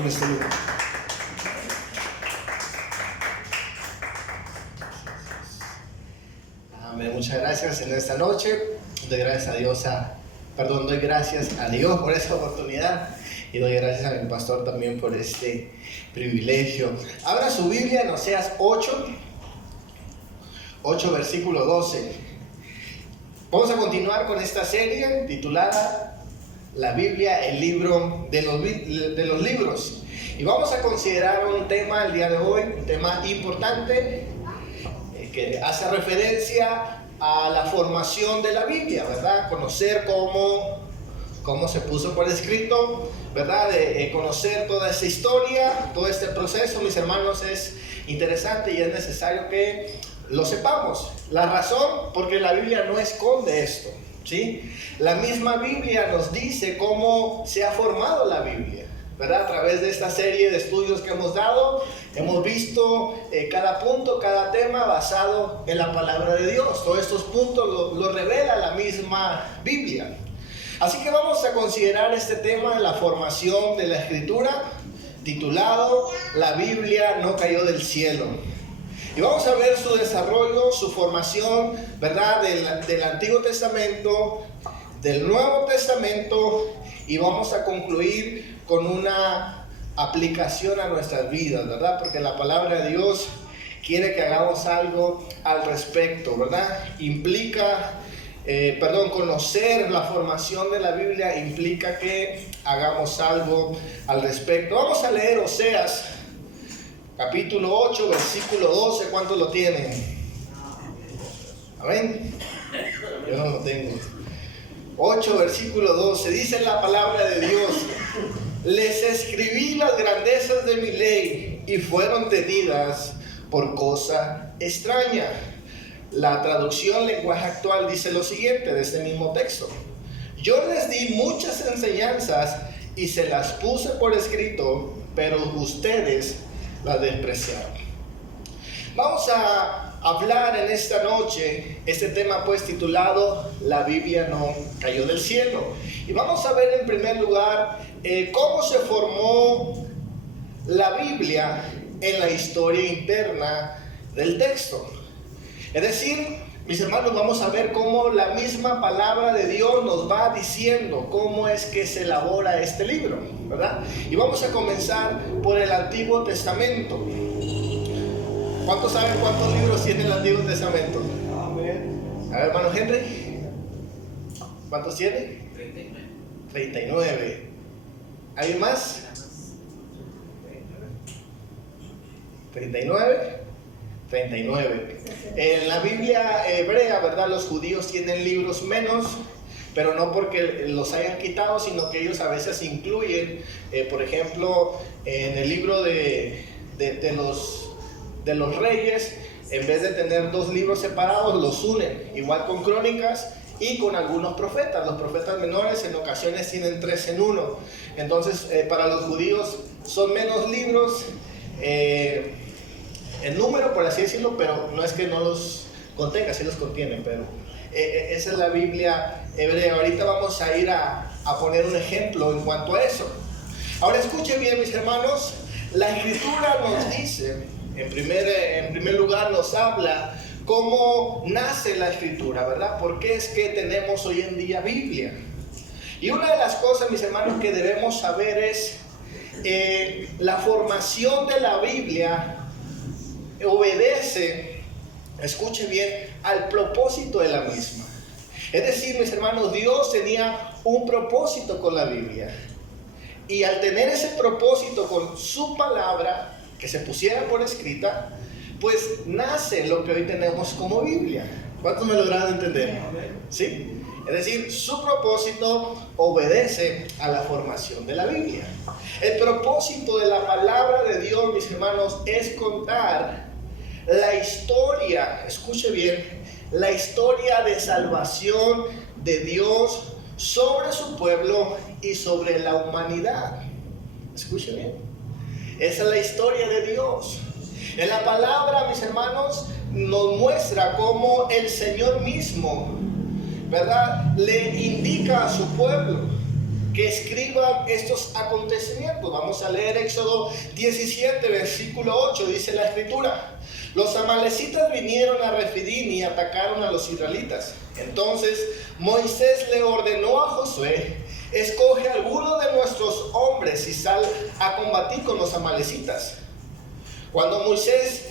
en este lugar. Amén. Muchas gracias en esta noche. Doy gracias a Dios, doy gracias a Dios por esta oportunidad y doy gracias a mi pastor también por este privilegio. Abra su Biblia en Oseas 8 versículo 12. Vamos a continuar con esta serie titulada La Biblia, el libro de los libros. Y vamos a considerar un tema el día de hoy, un tema importante que hace referencia a la formación de la Biblia, ¿verdad? Conocer cómo se puso por escrito, ¿verdad? Conocer toda esa historia, todo este proceso, mis hermanos, es interesante y es necesario que lo sepamos. La razón, porque la Biblia no esconde esto, ¿sí? La misma Biblia nos dice cómo se ha formado la Biblia, ¿verdad? A través de esta serie de estudios que hemos dado, hemos visto cada punto, cada tema basado en la palabra de Dios. Todos estos puntos lo revela la misma Biblia. Así que vamos a considerar este tema de la formación de la Escritura, titulado La Biblia no cayó del cielo. Y vamos a ver su desarrollo, su formación, ¿verdad? Del Antiguo Testamento, del Nuevo Testamento, y vamos a concluir con una aplicación a nuestras vidas, ¿verdad? Porque la palabra de Dios quiere que hagamos algo al respecto, ¿verdad? Conocer la formación de la Biblia implica que hagamos algo al respecto. Vamos a leer Oseas, capítulo 8, versículo 12. ¿Cuántos lo tienen? Amén. Yo no lo tengo. 8, versículo 12. Dice la palabra de Dios: les escribí las grandezas de mi ley y fueron tenidas por cosa extraña. La traducción lenguaje actual dice lo siguiente de este mismo texto: yo les di muchas enseñanzas y se las puse por escrito, pero ustedes las despreciaron. Vamos a hablar en esta noche este tema pues titulado La Biblia no cayó del cielo. Y vamos a ver en primer lugar cómo se formó la Biblia en la historia interna del texto. Es decir, mis hermanos, vamos a ver cómo la misma palabra de Dios nos va diciendo cómo es que se elabora este libro, ¿verdad? Y vamos a comenzar por el Antiguo Testamento. ¿Cuántos saben cuántos libros tiene el Antiguo Testamento? A ver, hermano Henry, ¿cuántos tiene? 39. ¿Hay más? 39. En la Biblia hebrea, ¿verdad? Los judíos tienen libros menos, pero no porque los hayan quitado, sino que ellos a veces incluyen, por ejemplo, en el libro de los reyes, en vez de tener dos libros separados, los unen, igual con crónicas y con algunos profetas. Los profetas menores en ocasiones tienen 3 en 1. Entonces, para los judíos son menos libros en número, por así decirlo, pero no es que no los contenga, sí los contienen, pero esa es la Biblia hebrea. Ahorita vamos a ir a poner un ejemplo en cuanto a eso. Ahora escuchen bien, mis hermanos, la Escritura nos dice, en primer lugar nos habla cómo nace la Escritura, ¿verdad? ¿Por qué es que tenemos hoy en día Biblia? Y una de las cosas, mis hermanos, que debemos saber es la formación de la Biblia obedece, escuche bien, al propósito de la misma. Es decir, mis hermanos, Dios tenía un propósito con la Biblia. Y al tener ese propósito con su palabra, que se pusiera por escrita, pues nace lo que hoy tenemos como Biblia. ¿Cuántos me lograron entender? ¿Sí? Es decir, su propósito obedece a la formación de la Biblia. El propósito de la palabra de Dios, mis hermanos, es contar la historia, escuche bien, la historia de salvación de Dios sobre su pueblo y sobre la humanidad. Escuche bien, esa es la historia de Dios. En la palabra, mis hermanos, nos muestra cómo el Señor mismo, ¿verdad?, le indica a su pueblo que escriban estos acontecimientos. Vamos a leer Éxodo 17, versículo 8, dice la escritura: los amalecitas vinieron a Refidim y atacaron a los israelitas. Entonces Moisés le ordenó a Josué: escoge alguno de nuestros hombres y sal a combatir con los amalecitas. Cuando a Moisés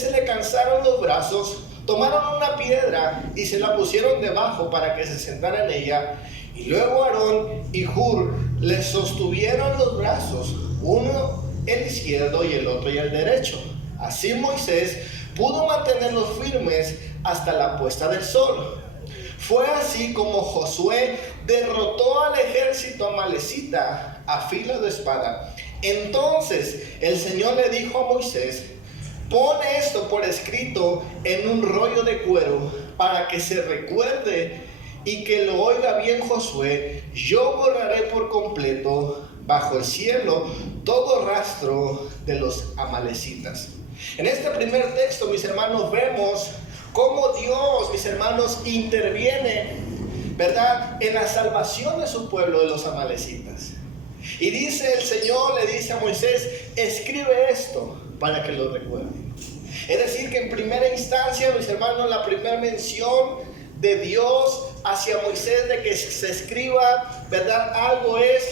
se le cansaron los brazos, tomaron una piedra y se la pusieron debajo para que se sentara en ella, y luego Aarón y Hur le sostuvieron los brazos, uno el izquierdo y el otro el derecho. Así Moisés pudo mantenerlos firmes hasta la puesta del sol. Fue así como Josué derrotó al ejército amalecita a filo de espada. Entonces el Señor le dijo a Moisés: pon esto por escrito en un rollo de cuero para que se recuerde y que lo oiga bien Josué. Yo borraré por completo bajo el cielo todo rastro de los amalecitas. En este primer texto, mis hermanos, vemos cómo Dios, mis hermanos, interviene, ¿verdad?, en la salvación de su pueblo de los amalecitas. Y dice el Señor, le dice a Moisés: escribe esto para que lo recuerden. Es decir, que en primera instancia, mis hermanos, la primera mención de Dios hacia Moisés de que se escriba, ¿verdad?, algo es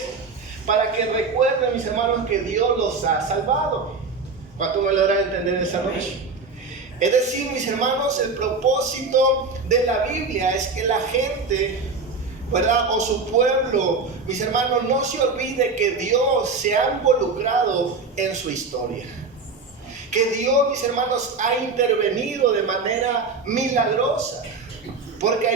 para que recuerden, mis hermanos, que Dios los ha salvado. ¿Cuánto me logran entender esa noche? Es decir, mis hermanos, el propósito de la Biblia es que la gente, ¿verdad?, o su pueblo, mis hermanos, no se olvide que Dios se ha involucrado en su historia. Que Dios, mis hermanos, ha intervenido de manera milagrosa. Porque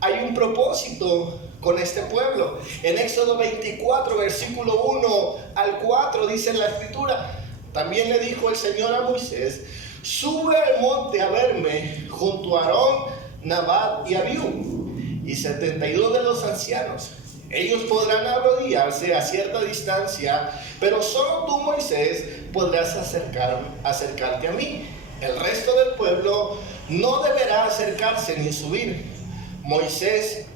hay un propósito con este pueblo. En Éxodo 24, versículo 1 al 4, dice la escritura: también le dijo el Señor a Moisés: sube al monte a verme junto a Aarón, Nadab y Abiú, y 72 de los ancianos. Ellos podrán arrodillarse a cierta distancia, pero solo tú, Moisés, podrás acercarte a mí. El resto del pueblo no deberá acercarse ni subir. Moisés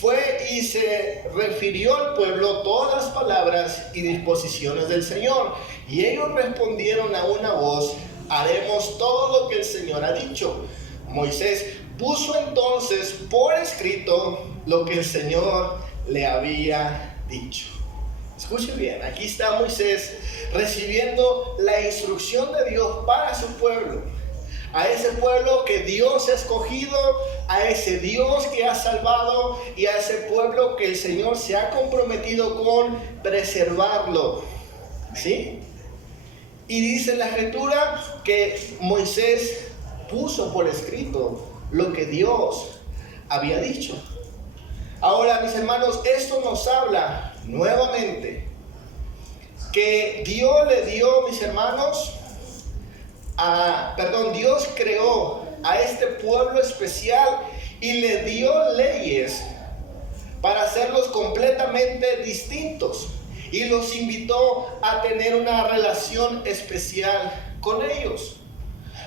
fue y se refirió al pueblo todas las palabras y disposiciones del Señor. Y ellos respondieron a una voz: haremos todo lo que el Señor ha dicho. Moisés puso entonces por escrito lo que el Señor le había dicho. Escuche bien, aquí está Moisés recibiendo la instrucción de Dios para su pueblo. A ese pueblo que Dios ha escogido, a ese Dios que ha salvado y a ese pueblo que el Señor se ha comprometido con preservarlo. ¿Sí? Y dice la escritura que Moisés puso por escrito lo que Dios había dicho. Ahora, mis hermanos, esto nos habla nuevamente que Dios le dio, mis hermanos, Dios creó a este pueblo especial y le dio leyes para hacerlos completamente distintos, y los invitó a tener una relación especial con ellos.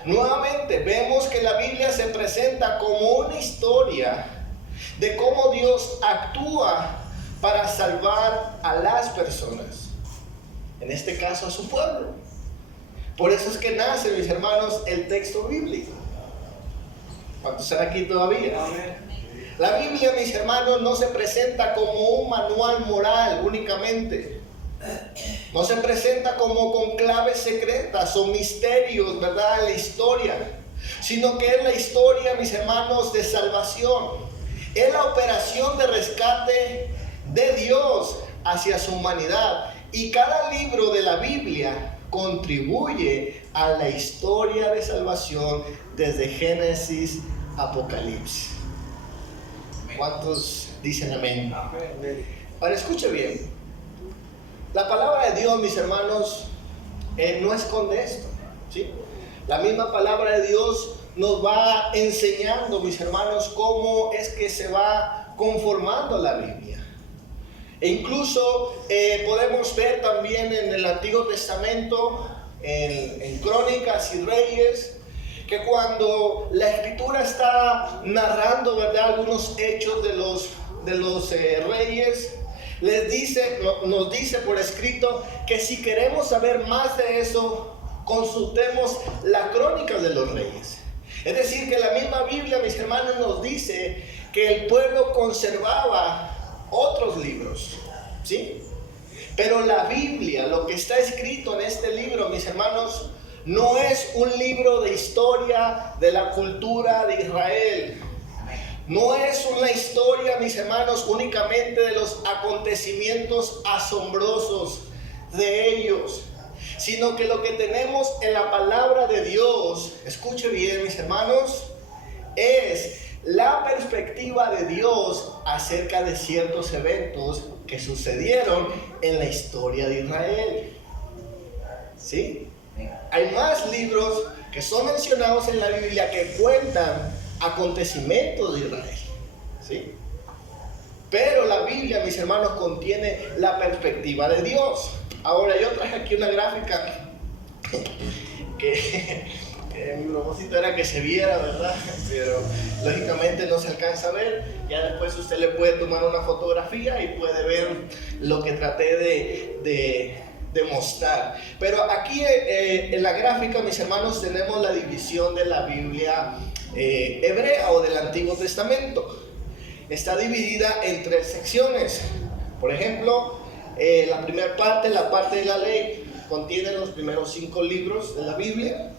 Nuevamente vemos que la Biblia se presenta como una historia de cómo Dios actúa para salvar a las personas, en este caso a su pueblo. Por eso es que nace, mis hermanos, el texto bíblico. ¿Cuántos están aquí todavía? Amén. La Biblia, mis hermanos, no se presenta como un manual moral únicamente. No se presenta como con claves secretas o misterios, ¿verdad?, en la historia. Sino que es la historia, mis hermanos, de salvación. Es la operación de rescate de Dios hacia su humanidad. Y cada libro de la Biblia contribuye a la historia de salvación desde Génesis a Apocalipsis. ¿Cuántos dicen amén? Ahora escuche bien. La palabra de Dios, mis hermanos, no esconde esto, ¿sí? La misma palabra de Dios nos va enseñando, mis hermanos, cómo es que se va conformando la Biblia. E incluso podemos ver también en el Antiguo Testamento, en Crónicas y Reyes, que cuando la Escritura está narrando, ¿verdad?, algunos hechos de los de los reyes, nos dice por escrito que si queremos saber más de eso, consultemos la crónica de los reyes. Es decir, que la misma Biblia, mis hermanos, nos dice que el pueblo conservaba otros libros, ¿sí? Pero la Biblia, lo que está escrito en este libro, mis hermanos, no es un libro de historia de la cultura de Israel. No es una historia, mis hermanos, únicamente de los acontecimientos asombrosos de ellos, sino que lo que tenemos en la palabra de Dios, escuche bien, mis hermanos, es la perspectiva de Dios acerca de ciertos eventos que sucedieron en la historia de Israel. ¿Sí? Hay más libros que son mencionados en la Biblia que cuentan acontecimientos de Israel, ¿sí? Pero la Biblia, mis hermanos, contiene la perspectiva de Dios. Ahora yo traje aquí una gráfica que mi propósito era que se viera, ¿verdad? Pero lógicamente no se alcanza a ver. Ya después usted le puede tomar una fotografía y puede ver lo que traté de mostrar. Pero aquí en la gráfica, mis hermanos, tenemos la división de la Biblia hebrea o del Antiguo Testamento. Está dividida en 3 secciones. Por ejemplo, la primera parte, la parte de la ley, contiene los primeros 5 libros de la Biblia.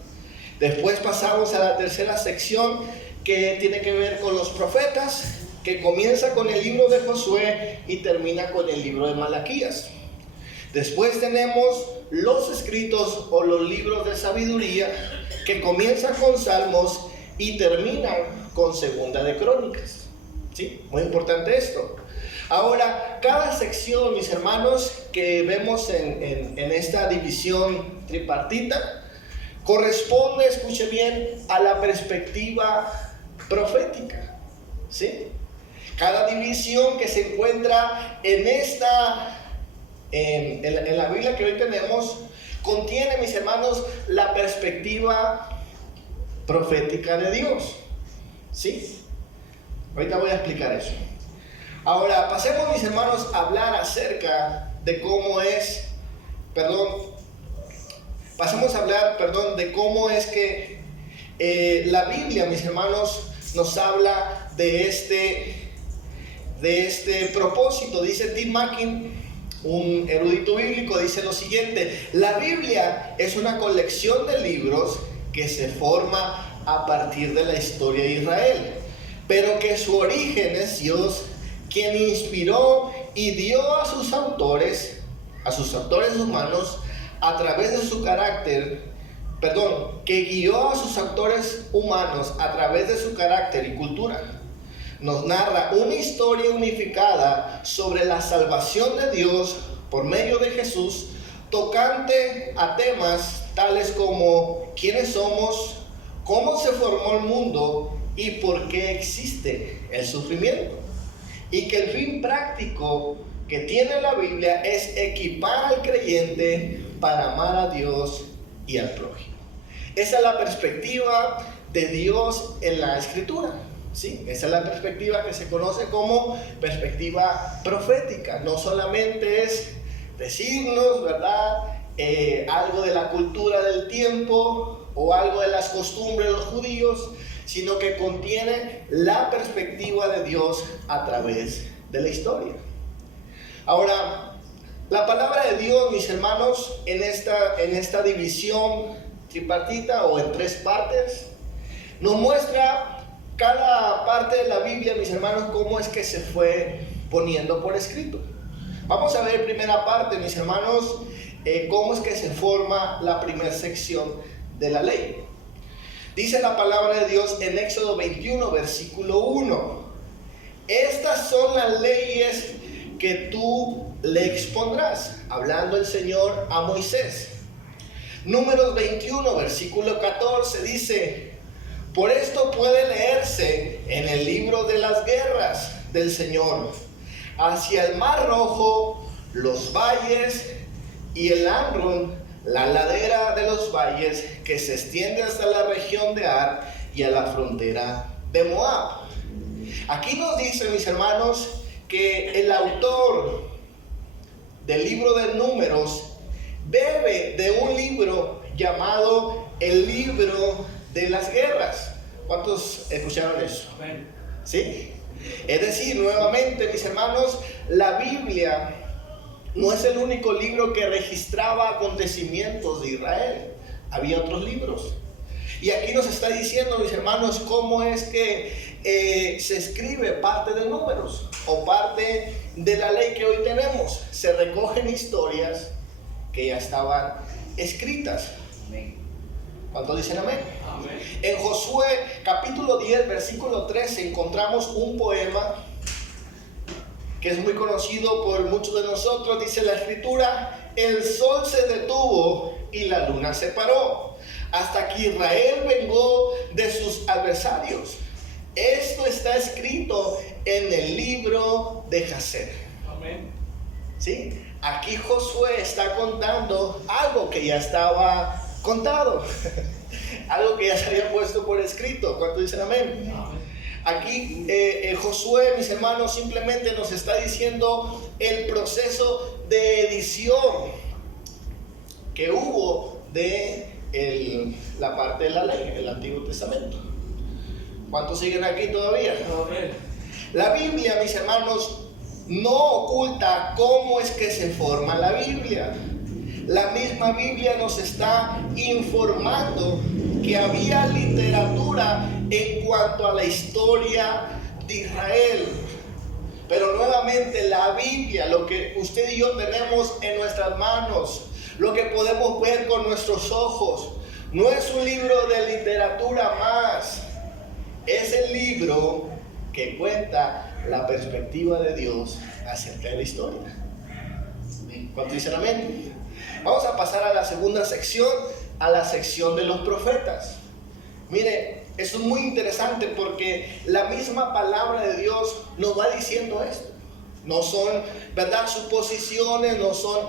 Después pasamos a la tercera sección, que tiene que ver con los profetas, que comienza con el libro de Josué y termina con el libro de Malaquías. Después tenemos los escritos o los libros de sabiduría, que comienzan con Salmos y terminan con Segunda de Crónicas. ¿Sí? Muy importante esto. Ahora, cada sección, mis hermanos, que vemos en esta división tripartita, corresponde, escuche bien, a la perspectiva profética. ¿Sí? Cada división que se encuentra en la Biblia que hoy tenemos, contiene, mis hermanos, la perspectiva profética de Dios. ¿Sí? Ahorita voy a explicar eso. Ahora, pasemos, mis hermanos, a hablar acerca de cómo es, de cómo es que la Biblia, mis hermanos, nos habla de este propósito. Dice Tim Mackin, un erudito bíblico, dice lo siguiente: la Biblia es una colección de libros que se forma a partir de la historia de Israel, pero que su origen es Dios, quien inspiró y dio a sus autores humanos a través de su que guió a sus autores humanos a través de su carácter y cultura. Nos narra una historia unificada sobre la salvación de Dios por medio de Jesús, tocante a temas tales como quiénes somos, cómo se formó el mundo y por qué existe el sufrimiento. Y que el fin práctico que tiene la Biblia es equipar al creyente para amar a Dios y al prójimo. Esa es la perspectiva de Dios en la Escritura. ¿Sí? Esa es la perspectiva que se conoce como perspectiva profética. No solamente es decirnos, ¿verdad?, algo de la cultura del tiempo o algo de las costumbres de los judíos, sino que contiene la perspectiva de Dios a través de la historia. Ahora, la palabra de Dios, mis hermanos, en esta división tripartita o en 3 partes, nos muestra cada parte de la Biblia, mis hermanos, cómo es que se fue poniendo por escrito. Vamos a ver primera parte, mis hermanos, cómo es que se forma la primera sección de la ley. Dice la palabra de Dios en Éxodo 21, versículo 1. Estas son las leyes que tú le expondrás, hablando el Señor a Moisés. Números 21, versículo 14 dice: por esto puede leerse en el libro de las guerras del Señor, hacia el Mar Rojo, los valles y el Arnón, la ladera de los valles que se extiende hasta la región de Ar y a la frontera de Moab. Aquí nos dice, mis hermanos, que el autor del libro de Números bebe de un libro llamado el libro de las guerras. ¿Cuántos escucharon eso? ¿Sí? Es decir, nuevamente, mis hermanos, la Biblia no es el único libro que registraba acontecimientos de Israel. Había otros libros. Y aquí nos está diciendo, mis hermanos, cómo es que se escribe parte de Números o parte de la ley que hoy tenemos. Se recogen historias que ya estaban escritas. Amén. ¿Cuántos dicen amén? Amén. En Josué capítulo 10, versículo 13 encontramos un poema que es muy conocido por muchos de nosotros. Dice la escritura: el sol se detuvo y la luna se paró, hasta que Israel vengó de sus adversarios. Esto está escrito en el libro de Jasher. Amén. ¿Sí? Aquí Josué está contando algo que ya estaba contado, algo que ya se había puesto por escrito. ¿Cuántos dicen amén? Amén. Aquí Josué, mis hermanos, simplemente nos está diciendo el proceso de edición que hubo de la parte de la ley, el Antiguo Testamento. ¿Cuántos siguen aquí todavía? Amén. La Biblia, mis hermanos, no oculta cómo es que se forma la Biblia. La misma Biblia nos está informando que había literatura en cuanto a la historia de Israel. Pero nuevamente la Biblia, lo que usted y yo tenemos en nuestras manos, lo que podemos ver con nuestros ojos, no es un libro de literatura más. Es el libro que cuenta la perspectiva de Dios acerca de la historia. ¿Cuántos dicen amén? Vamos a pasar a la segunda sección, a la sección de los profetas. Mire, eso es muy interesante porque la misma palabra de Dios nos va diciendo esto. No son, ¿verdad?, suposiciones, no son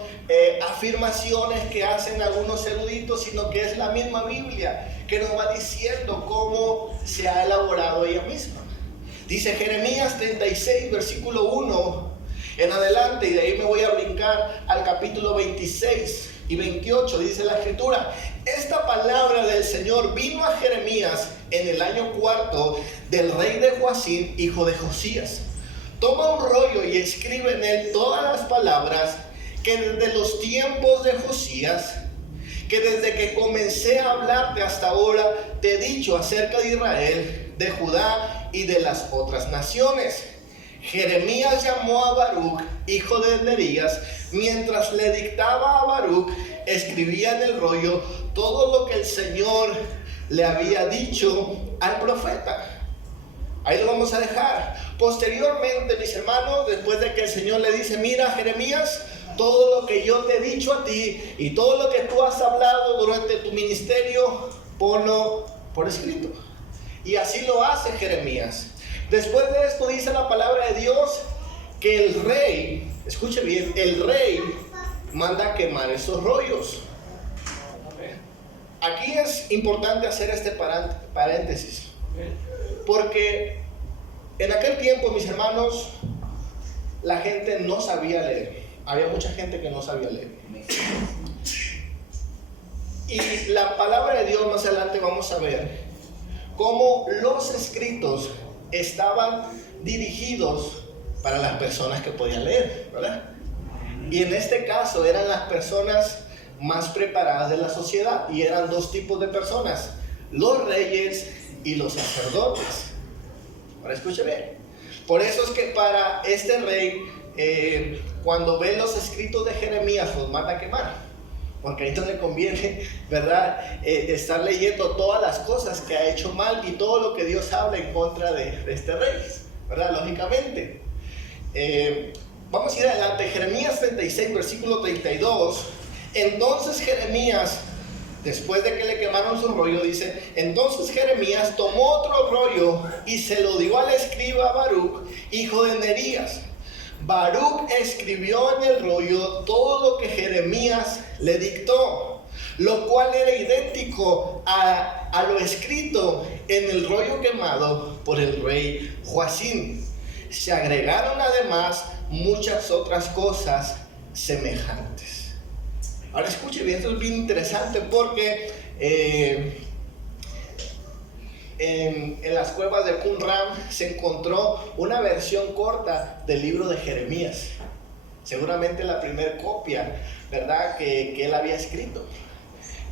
afirmaciones que hacen algunos eruditos, sino que es la misma Biblia que nos va diciendo cómo se ha elaborado ella misma. Dice Jeremías 36, versículo 1 en adelante, y de ahí me voy a brincar al capítulo 26 y 28. Dice la escritura: esta palabra del Señor vino a Jeremías en el año 4 del rey de Joacim, hijo de Josías. Toma un rollo y escribe en él todas las palabras que desde los tiempos de Josías, que desde que comencé a hablarte hasta ahora te he dicho acerca de Israel, de Judá y de las otras naciones. Jeremías llamó a Baruch, hijo de Nerías, mientras le dictaba a Baruch, escribía en el rollo todo lo que el Señor le había dicho al profeta. Ahí lo vamos a dejar. Posteriormente, mis hermanos, después de que el Señor le dice: mira, Jeremías, todo lo que yo te he dicho a ti y todo lo que tú has hablado durante tu ministerio, ponlo por escrito. Y así lo hace Jeremías. Después de esto dice la palabra de Dios que el rey, escuche bien, el rey manda a quemar esos rollos. Aquí es importante hacer este paréntesis, porque en aquel tiempo, mis hermanos, la gente no sabía leer. Había mucha gente que no sabía leer. Y la palabra de Dios, más adelante vamos a ver cómo los escritos estaban dirigidos para las personas que podían leer, ¿verdad? Y en este caso eran las personas más preparadas de la sociedad, y eran dos tipos de personas: los reyes y los sacerdotes. Ahora escuche bien. Por eso es que para este rey, cuando ve los escritos de Jeremías, los manda a quemar, porque ahí no le conviene, ¿verdad?, estar leyendo todas las cosas que ha hecho mal y todo lo que Dios habla en contra de este rey, ¿verdad? Lógicamente. Vamos a ir adelante. Jeremías 36, versículo 32. Entonces Jeremías, después de que le quemaron su rollo, dice: entonces Jeremías tomó otro rollo y se lo dio al escriba Baruch, hijo de Nerías. Baruch escribió en el rollo todo lo que Jeremías le dictó, lo cual era idéntico a lo escrito en el rollo quemado por el rey Joacim. se agregaron además muchas otras cosas semejantes. Ahora escuche bien, esto es bien interesante porque en las cuevas de Qumran se encontró una versión corta del libro de Jeremías. Seguramente la primera copia, ¿verdad?, que él había escrito.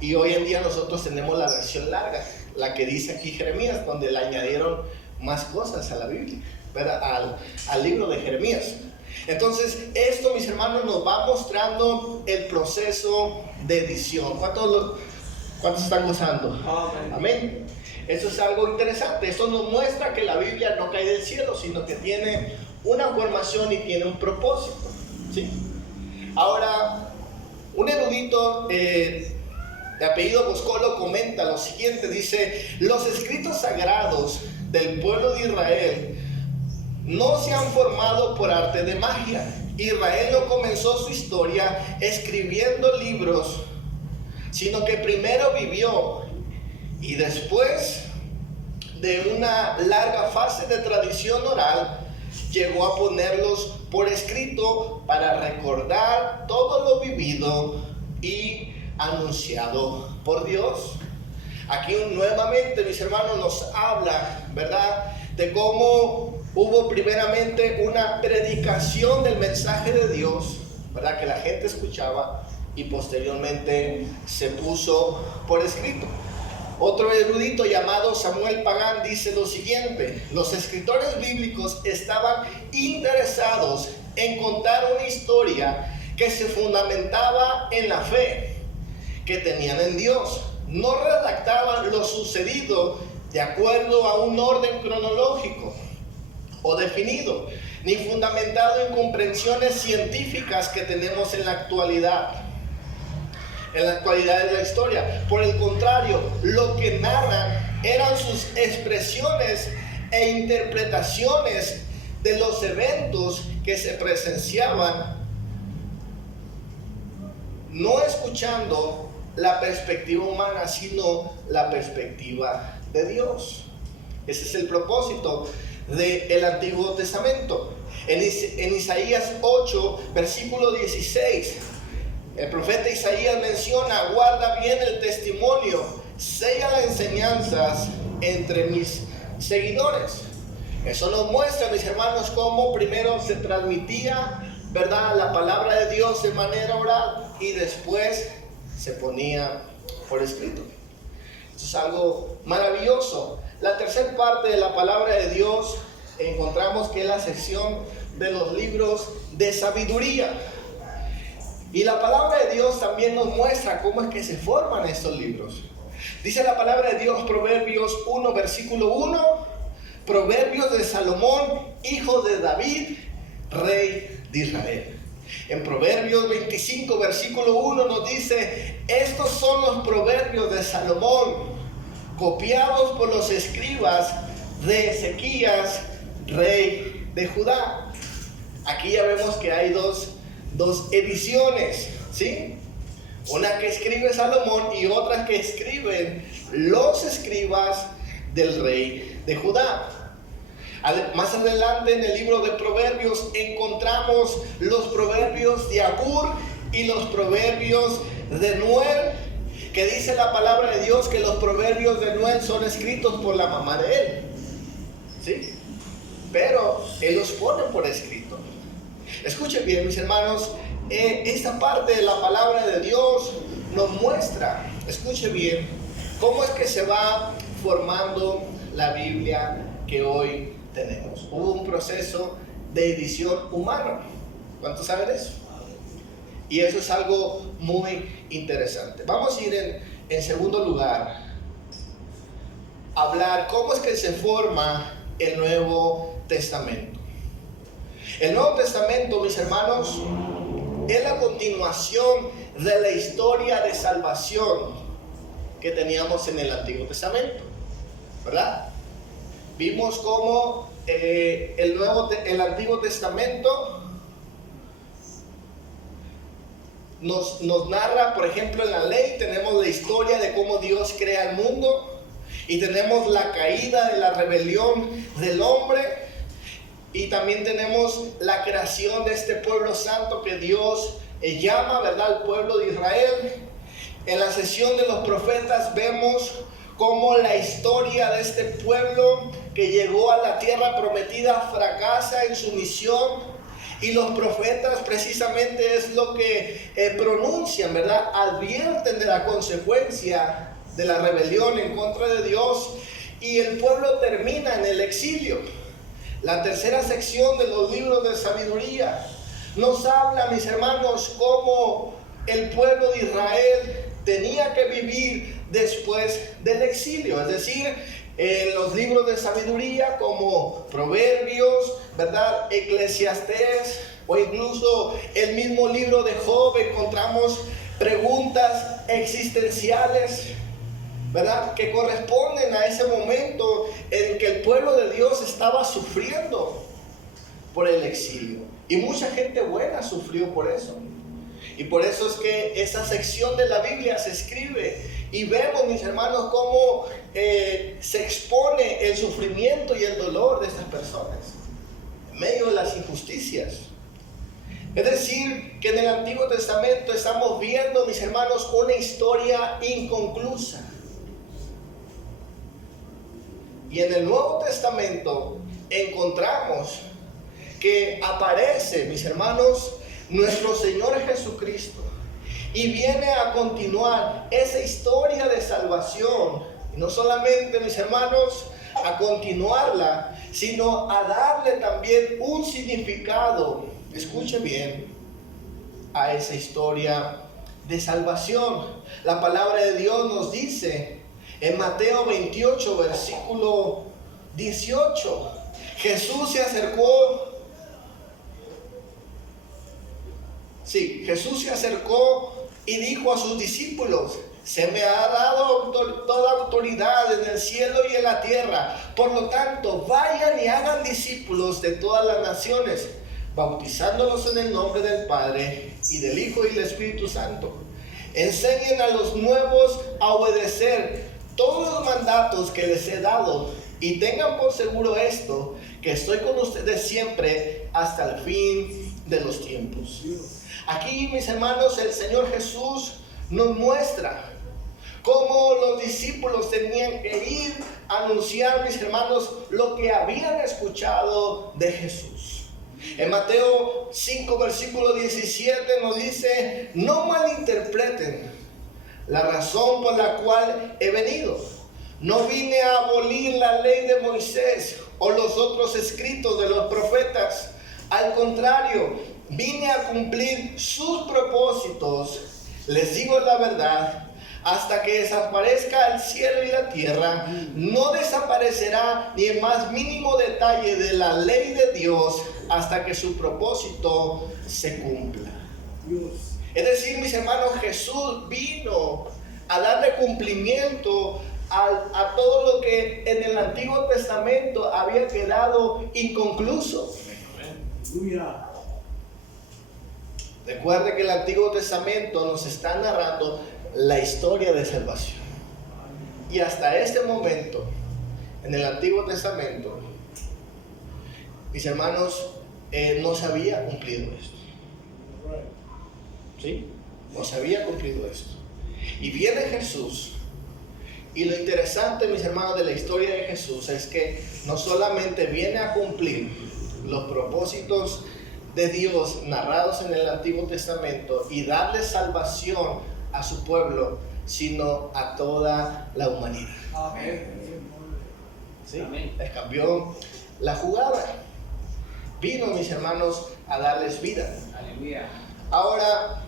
Y hoy en día nosotros tenemos la versión larga, la que dice aquí Jeremías, donde le añadieron más cosas a la Biblia, ¿verdad?, al libro de Jeremías. Entonces, esto, mis hermanos, nos va mostrando el proceso de edición. ¿Cuántos están gozando? Amén. Amén. Eso es algo interesante. Esto nos muestra que la Biblia no cae del cielo, sino que tiene una formación y tiene un propósito, ¿sí? Ahora, un erudito de apellido Boscolo comenta lo siguiente, dice: los escritos sagrados del pueblo de Israel no se han formado por arte de magia. Israel no comenzó su historia escribiendo libros, sino que primero vivió y después de una larga fase de tradición oral llegó a ponerlos por escrito para recordar todo lo vivido y anunciado por Dios. Aquí nuevamente, mis hermanos, nos habla, ¿verdad?, de cómo hubo primeramente una predicación del mensaje de Dios, ¿verdad?, que la gente escuchaba, y posteriormente se puso por escrito. Otro erudito llamado Samuel Pagán dice lo siguiente: los escritores bíblicos estaban interesados en contar una historia que se fundamentaba en la fe que tenían en Dios. No redactaban lo sucedido de acuerdo a un orden cronológico o definido, ni fundamentado en comprensiones científicas que tenemos en la actualidad de la historia. Por el contrario, lo que narran eran sus expresiones e interpretaciones de los eventos que se presenciaban, no escuchando la perspectiva humana, sino la perspectiva de Dios. Ese es el propósito del Antiguo Testamento. En Isaías 8, versículo 16, el profeta Isaías menciona: guarda bien el testimonio, sella las enseñanzas entre mis seguidores. Eso nos muestra, mis hermanos, cómo primero se transmitía, ¿verdad?, la palabra de Dios de manera oral y después se ponía por escrito. Eso es algo maravilloso. La tercera parte de la palabra de Dios encontramos que es la sección de los libros de sabiduría. Y la palabra de Dios también nos muestra cómo es que se forman estos libros. Dice la palabra de Dios, Proverbios 1, versículo 1, Proverbios de Salomón, hijo de David, rey de Israel. En Proverbios 25, versículo 1 nos dice: estos son los proverbios de Salomón, copiados por los escribas de Ezequías, rey de Judá. Aquí ya vemos que hay dos ediciones, ¿sí? Una que escribe Salomón y otra que escriben los escribas del rey de Judá. Más adelante en el libro de Proverbios encontramos los proverbios de Agur y los proverbios de Nuel, que dice la palabra de Dios que los proverbios de Nuel son escritos por la mamá de él, ¿sí? Pero él los pone por escrito. Escuchen bien, mis hermanos, esta parte de la palabra de Dios nos muestra, escuchen bien, cómo es que se va formando la Biblia que hoy tenemos. Hubo un proceso de edición humano. ¿Cuántos saben eso? Y eso es algo muy interesante. Vamos a ir en segundo lugar a hablar cómo es que se forma el Nuevo Testamento. El Nuevo Testamento, mis hermanos, es la continuación de la historia de salvación que teníamos en el Antiguo Testamento, ¿verdad? Vimos cómo el Antiguo Testamento nos narra, por ejemplo, en la ley tenemos la historia de cómo Dios crea el mundo y tenemos la caída de la rebelión del hombre Y también tenemos la creación de este pueblo santo que Dios llama, ¿verdad?, al pueblo de Israel. En la sesión de los profetas vemos cómo la historia de este pueblo que llegó a la tierra prometida fracasa en su misión. Y los profetas precisamente es lo que pronuncian, ¿verdad? Advierten de la consecuencia de la rebelión en contra de Dios. Y el pueblo termina en el exilio. La tercera sección de los libros de sabiduría nos habla, mis hermanos, cómo el pueblo de Israel tenía que vivir después del exilio. Es decir, en los libros de sabiduría como Proverbios, ¿verdad?, Eclesiastés, o incluso el mismo libro de Job, encontramos preguntas existenciales, ¿verdad?, que corresponden a ese momento en que el pueblo de Dios estaba sufriendo por el exilio. Y mucha gente buena sufrió por eso. Y por eso es que esa sección de la Biblia se escribe. Y vemos, mis hermanos, cómo se expone el sufrimiento y el dolor de estas personas en medio de las injusticias. Es decir, que en el Antiguo Testamento estamos viendo, mis hermanos, una historia inconclusa. Y en el Nuevo Testamento encontramos que aparece, mis hermanos, nuestro Señor Jesucristo. Y viene a continuar esa historia de salvación. Y no solamente, mis hermanos, a continuarla, sino a darle también un significado, escuche bien, a esa historia de salvación. La palabra de Dios nos dice en Mateo 28, versículo 18, Jesús se acercó y dijo a sus discípulos: se me ha dado toda autoridad en el cielo y en la tierra. Por lo tanto, vayan y hagan discípulos de todas las naciones, bautizándolos en el nombre del Padre y del Hijo y del Espíritu Santo. Enseñen a los nuevos a obedecer todos los mandatos que les he dado, y tengan por seguro esto, que estoy con ustedes siempre hasta el fin de los tiempos. Aquí, mis hermanos, el Señor Jesús nos muestra cómo los discípulos tenían que ir a anunciar, mis hermanos, lo que habían escuchado de Jesús. En Mateo 5, versículo 17 nos dice: no malinterpreten la razón por la cual he venido. No vine a abolir la ley de Moisés o los otros escritos de los profetas. Al contrario, vine a cumplir sus propósitos. Les digo la verdad, hasta que desaparezca el cielo y la tierra, no desaparecerá ni el más mínimo detalle de la ley de Dios hasta que su propósito se cumpla. Es decir, mis hermanos, Jesús vino a darle cumplimiento a todo lo que en el Antiguo Testamento había quedado inconcluso. Recuerde que el Antiguo Testamento nos está narrando la historia de salvación. Y hasta este momento, en el Antiguo Testamento, mis hermanos, no se había cumplido esto. ¿Sí? No se había cumplido esto. Y viene Jesús. Y lo interesante, mis hermanos, de la historia de Jesús es que no solamente viene a cumplir los propósitos de Dios narrados en el Antiguo Testamento y darle salvación a su pueblo, sino a toda la humanidad. ¿Sí? Les cambió la jugada. Vino, mis hermanos, a darles vida. Aleluya. Ahora,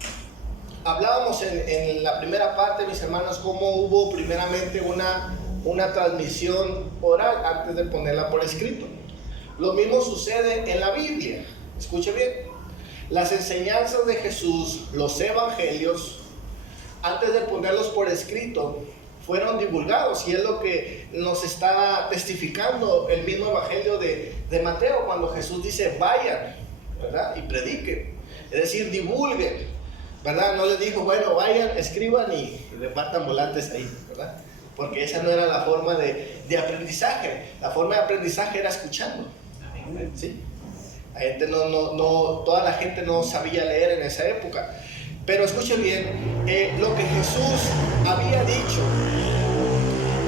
hablábamos en la primera parte, mis hermanos, cómo hubo primeramente una transmisión oral antes de ponerla por escrito. Lo mismo sucede en la Biblia. Escuche bien. Las enseñanzas de Jesús, los evangelios, antes de ponerlos por escrito, fueron divulgados, y es lo que nos está testificando el mismo evangelio de Mateo, cuando Jesús dice: vayan, ¿verdad?, y prediquen, es decir, divulguen, ¿verdad? No les dijo: bueno, vayan, escriban y repartan volantes ahí, ¿verdad? Porque esa no era la forma de aprendizaje. La forma de aprendizaje era escuchando, ¿sí? Toda la gente no sabía leer en esa época. Pero escuchen bien, lo que Jesús había dicho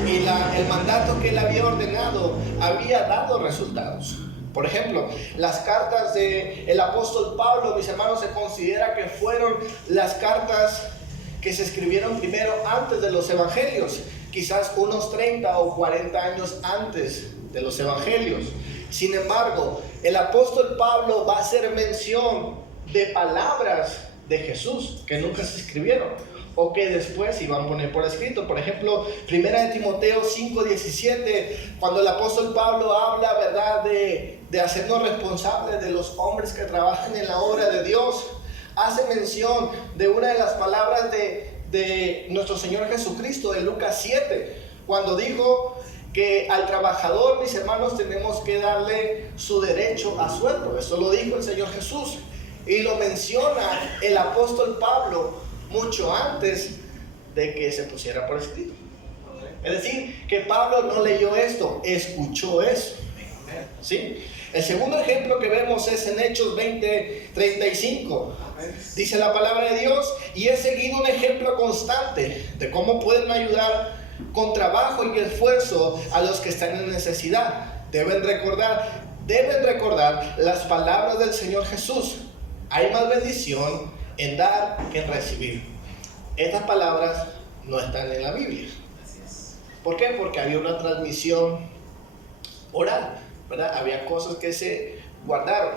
y el mandato que él había ordenado había dado resultados. Por ejemplo, las cartas del apóstol Pablo, mis hermanos, se considera que fueron las cartas que se escribieron primero antes de los evangelios, quizás unos 30 o 40 años antes de los evangelios. Sin embargo, el apóstol Pablo va a hacer mención de palabras de Jesús que nunca se escribieron o que después iban a poner por escrito. Por ejemplo, 1 Timoteo 5:17, cuando el apóstol Pablo habla, ¿verdad?, de hacernos responsables de los hombres que trabajan en la obra de Dios, hace mención de una de las palabras de nuestro Señor Jesucristo en Lucas 7, cuando dijo que al trabajador, mis hermanos, tenemos que darle su derecho a sueldo. Eso lo dijo el Señor Jesús y lo menciona el apóstol Pablo mucho antes de que se pusiera por escrito. Es decir, que Pablo no leyó esto, escuchó eso. ¿Sí? El segundo ejemplo que vemos es en Hechos 20:35. Dice la palabra de Dios: y he seguido un ejemplo constante de cómo pueden ayudar con trabajo y esfuerzo a los que están en necesidad. Deben recordar las palabras del Señor Jesús: hay más bendición en dar que en recibir. Estas palabras no están en la Biblia. ¿Por qué? Porque había una transmisión oral, ¿verdad? Había cosas que se guardaron.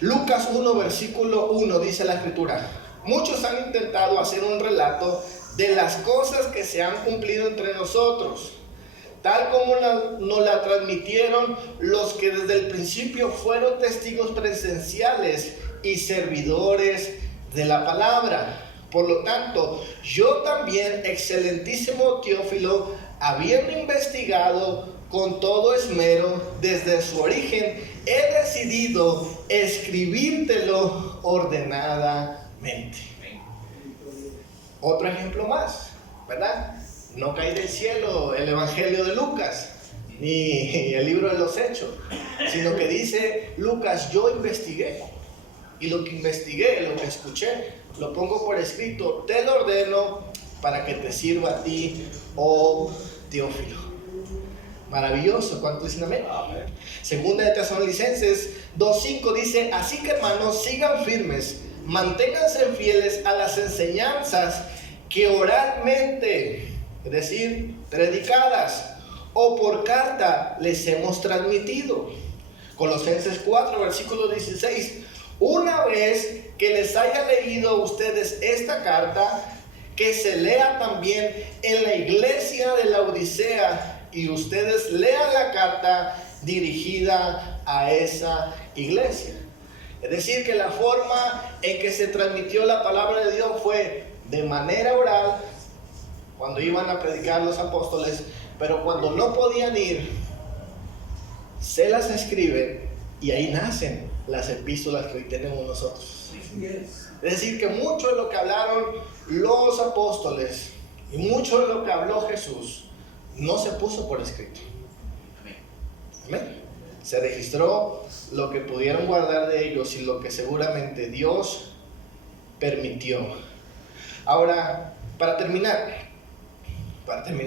Lucas 1, versículo 1, dice la escritura: muchos han intentado hacer un relato de las cosas que se han cumplido entre nosotros, tal como nos la transmitieron los que desde el principio fueron testigos presenciales y servidores de la palabra. Por lo tanto, yo también, excelentísimo Teófilo, habiendo investigado con todo esmero desde su origen, he decidido escribírtelo ordenadamente. Otro ejemplo más, ¿verdad? No cae del cielo el Evangelio de Lucas, ni el libro de los Hechos, sino que dice Lucas: yo investigué, y lo que investigué, lo que escuché, lo pongo por escrito, te lo ordeno para que te sirva a ti, oh Teófilo. Maravilloso, ¿cuánto dicen amén? Segunda de Tesalonicenses 2:5 dice: así que, hermanos, sigan firmes, manténganse fieles a las enseñanzas que oralmente, es decir, predicadas o por carta, les hemos transmitido. Colosenses 4, versículo 16: una vez que les haya leído a ustedes esta carta, que se lea también en la iglesia de la Odisea, y ustedes lean la carta dirigida a esa iglesia. Es decir, que la forma en que se transmitió la palabra de Dios fue de manera oral, cuando iban a predicar los apóstoles, pero cuando no podían ir, se las escriben y ahí nacen las epístolas que hoy tenemos nosotros. Es decir, que mucho de lo que hablaron los apóstoles y mucho de lo que habló Jesús no se puso por escrito. Amén. Se registró lo que pudieron guardar de ellos y lo que seguramente Dios permitió. Ahora, para terminar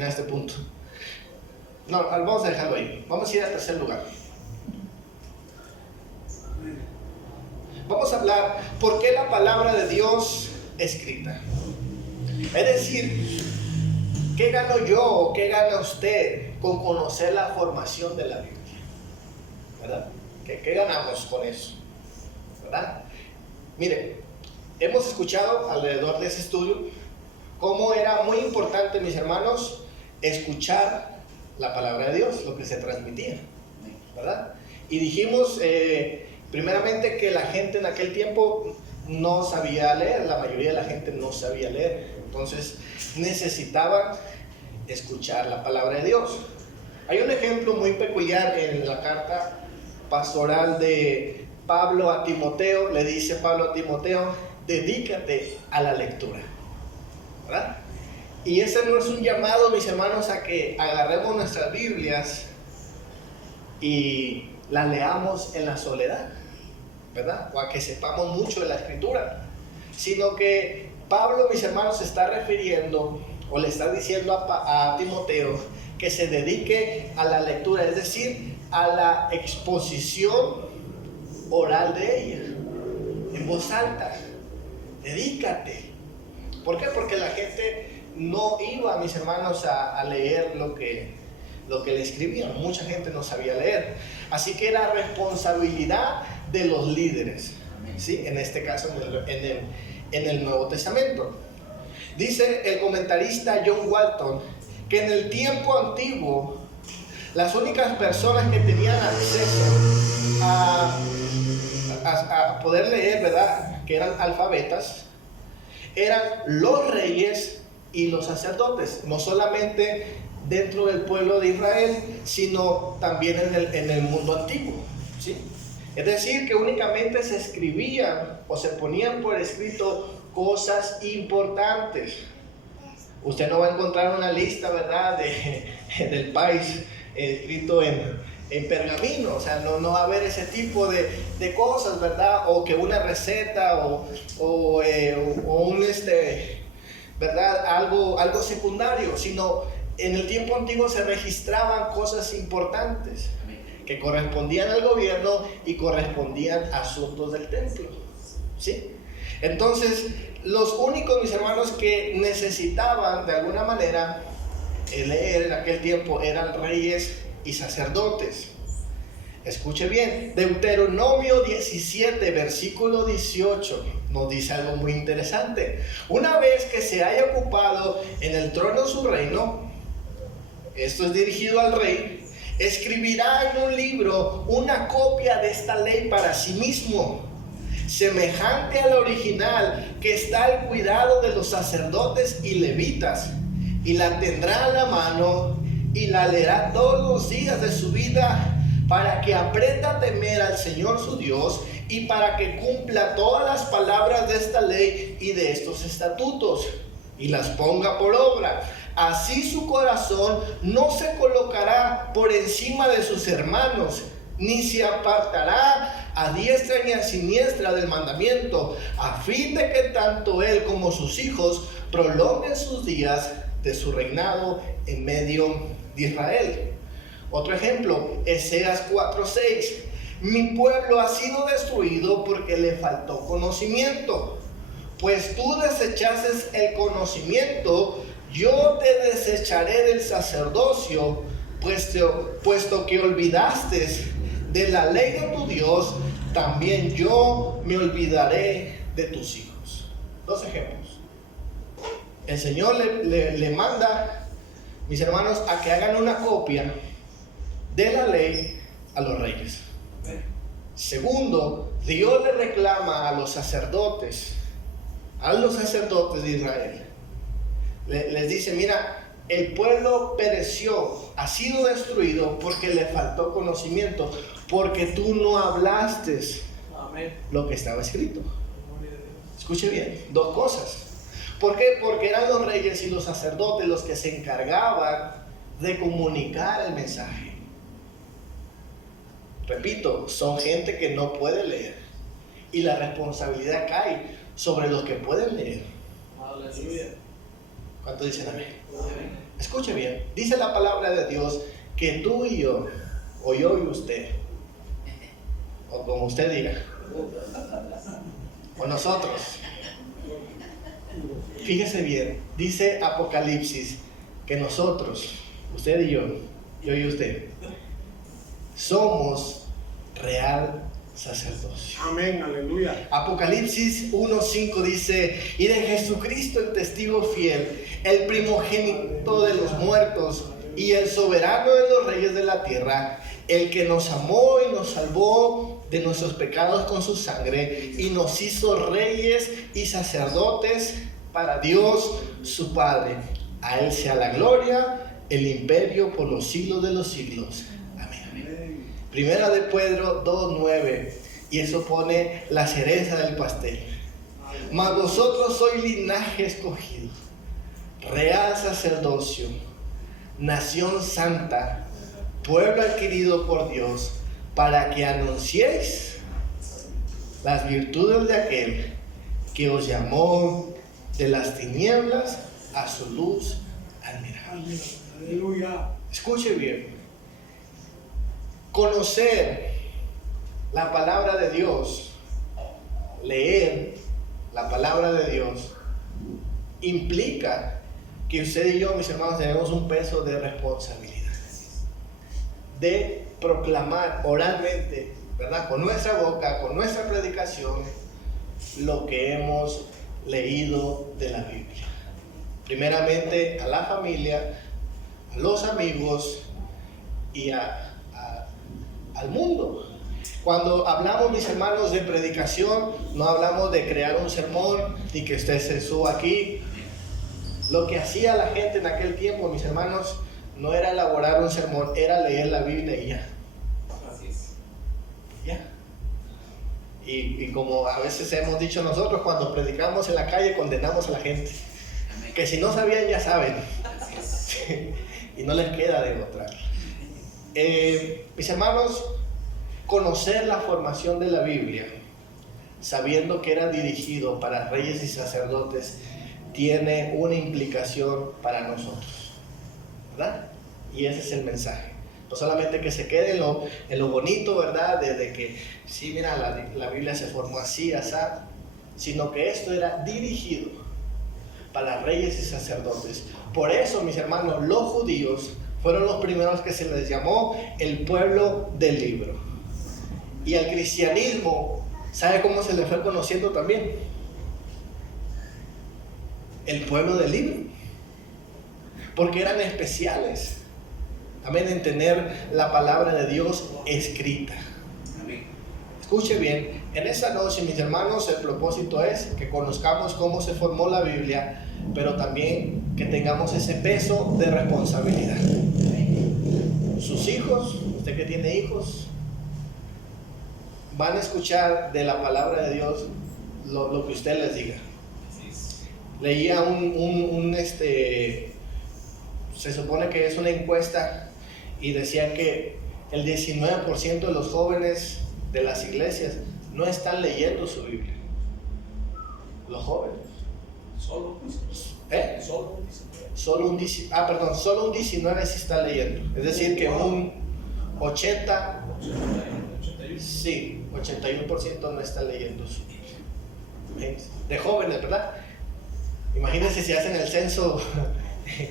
este punto, no, vamos a dejarlo ahí. Vamos a ir al tercer lugar. Vamos a hablar por qué la palabra de Dios escrita. Es decir, ¿qué gano yo o qué gana usted con conocer la formación de la Biblia? ¿Verdad? ¿Qué ganamos con eso? ¿Verdad? Mire, hemos escuchado alrededor de ese estudio cómo era muy importante, mis hermanos, escuchar la palabra de Dios, lo que se transmitía, ¿verdad? Y dijimos primeramente que la gente en aquel tiempo no sabía leer, la mayoría de la gente no sabía leer, entonces necesitaban escuchar la palabra de Dios. Hay un ejemplo muy peculiar en la carta pastoral de Pablo a Timoteo. Le dice Pablo a Timoteo: dedícate a la lectura, ¿verdad? Y ese no es un llamado, mis hermanos, a que agarremos nuestras Biblias y las leamos en la soledad. ¿verdad? O a que sepamos mucho de la Escritura, sino que Pablo, mis hermanos, se está refiriendo o le está diciendo a Timoteo que se dedique a la lectura, es decir, a la exposición oral de ella, en voz alta. Dedícate. ¿Por qué? Porque la gente no iba, mis hermanos, a leer lo que le escribían. Mucha gente no sabía leer. Así que era responsabilidad de los líderes, ¿sí? En este caso, en el Nuevo Testamento. Dice el comentarista John Walton que en el tiempo antiguo las únicas personas que tenían acceso a poder leer, ¿verdad?, que eran alfabetas, eran los reyes y los sacerdotes, no solamente dentro del pueblo de Israel, sino también en el mundo antiguo, ¿sí? Es decir, que únicamente se escribían o se ponían por escrito cosas importantes. Usted no va a encontrar una lista, ¿verdad?, del país escrito en pergamino. O sea, no va a haber ese tipo de cosas, ¿verdad? O que una receta o un ¿verdad?, algo secundario, sino en el tiempo antiguo se registraban cosas importantes que correspondían al gobierno y correspondían a asuntos del templo, ¿sí? Entonces, los únicos, mis hermanos, que necesitaban de alguna manera leer en aquel tiempo eran reyes y sacerdotes. Escuche bien, Deuteronomio 17, versículo 18, nos dice algo muy interesante. Una vez que se haya ocupado en el trono su reino, esto es dirigido al rey, escribirá en un libro una copia de esta ley para sí mismo, semejante a la original que está al cuidado de los sacerdotes y levitas, y la tendrá a la mano y la leerá todos los días de su vida, para que aprenda a temer al Señor su Dios y para que cumpla todas las palabras de esta ley y de estos estatutos y las ponga por obra. Así su corazón no se colocará por encima de sus hermanos, ni se apartará a diestra ni a siniestra del mandamiento, a fin de que tanto él como sus hijos prolonguen sus días de su reinado en medio de Israel. Otro ejemplo, Ezeas 4:6. Mi pueblo ha sido destruido porque le faltó conocimiento. Pues tú desechases el conocimiento, yo te desecharé del sacerdocio, puesto que olvidaste de la ley de tu Dios, también yo me olvidaré de tus hijos. Dos ejemplos. El Señor le manda, mis hermanos, a que hagan una copia de la ley a los reyes. Segundo, Dios le reclama a los sacerdotes de Israel. Les dice, mira, el pueblo pereció, ha sido destruido porque le faltó conocimiento, porque tú no hablaste lo que estaba escrito. Escuche bien, dos cosas. ¿Por qué? Porque eran los reyes y los sacerdotes los que se encargaban de comunicar el mensaje. Repito, son gente que no puede leer y la responsabilidad cae sobre los que pueden leer. ¿Cuánto dicen amén? Escuche bien, dice la palabra de Dios que tú y yo, o yo y usted, o como usted diga, o nosotros, fíjese bien, dice Apocalipsis que nosotros, usted y yo y usted, somos real sacerdocio. Amén, aleluya. Apocalipsis 1:5 dice, y de Jesucristo el testigo fiel, el primogénito de los muertos y el soberano de los reyes de la tierra, el que nos amó y nos salvó de nuestros pecados con su sangre y nos hizo reyes y sacerdotes para Dios su Padre. A él sea la gloria, el imperio por los siglos de los siglos. Primera de Pedro 2:9, y eso pone la cereza del pastel. Mas vosotros sois linaje escogido, real sacerdocio, nación santa, pueblo adquirido por Dios, para que anunciéis las virtudes de aquel que os llamó de las tinieblas a su luz admirable. Aleluya. Escuche bien. Conocer la palabra de Dios, leer la palabra de Dios, implica que usted y yo, mis hermanos, tenemos un peso de responsabilidad, de proclamar oralmente, ¿verdad? Con nuestra boca, con nuestra predicación, lo que hemos leído de la Biblia. Primeramente a la familia, a los amigos y al mundo. Cuando hablamos, mis hermanos, de predicación, no hablamos de crear un sermón y que usted se suba aquí. Lo que hacía la gente en aquel tiempo, mis hermanos, no era elaborar un sermón, era leer la Biblia y ya. Así es. Ya. Y como a veces hemos dicho nosotros, cuando predicamos en la calle condenamos a la gente. Amén. Que si no sabían, ya saben. Así es. Y no les queda demostrar. Mis hermanos, conocer la formación de la Biblia, sabiendo que era dirigido para reyes y sacerdotes, tiene una implicación para nosotros, ¿verdad? Y ese es el mensaje. No solamente que se quede en lo bonito, ¿verdad? De que, sí, mira, la Biblia se formó así, así, sino que esto era dirigido para reyes y sacerdotes. Por eso, mis hermanos, los judíos fueron los primeros que se les llamó el pueblo del libro. Y al cristianismo, ¿sabe cómo se le fue conociendo también? El pueblo del libro. Porque eran especiales, amén, en tener la palabra de Dios escrita. Amén. Escuche bien, en esta noche, mis hermanos, el propósito es que conozcamos cómo se formó la Biblia, pero también que tengamos ese peso de responsabilidad. Sus hijos, usted que tiene hijos, van a escuchar de la palabra de Dios lo que usted les diga. Así es. Leía se supone que es una encuesta y decía que el 19% de los jóvenes de las iglesias no están leyendo su Biblia. Los jóvenes. Solo Solo un 19% sí está leyendo. Es decir, que un 81% no está leyendo su Biblia. De jóvenes, ¿verdad? Imagínense si hacen el censo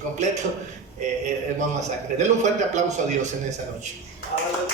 completo, es más masacre. Denle un fuerte aplauso a Dios en esa noche. Aleluya.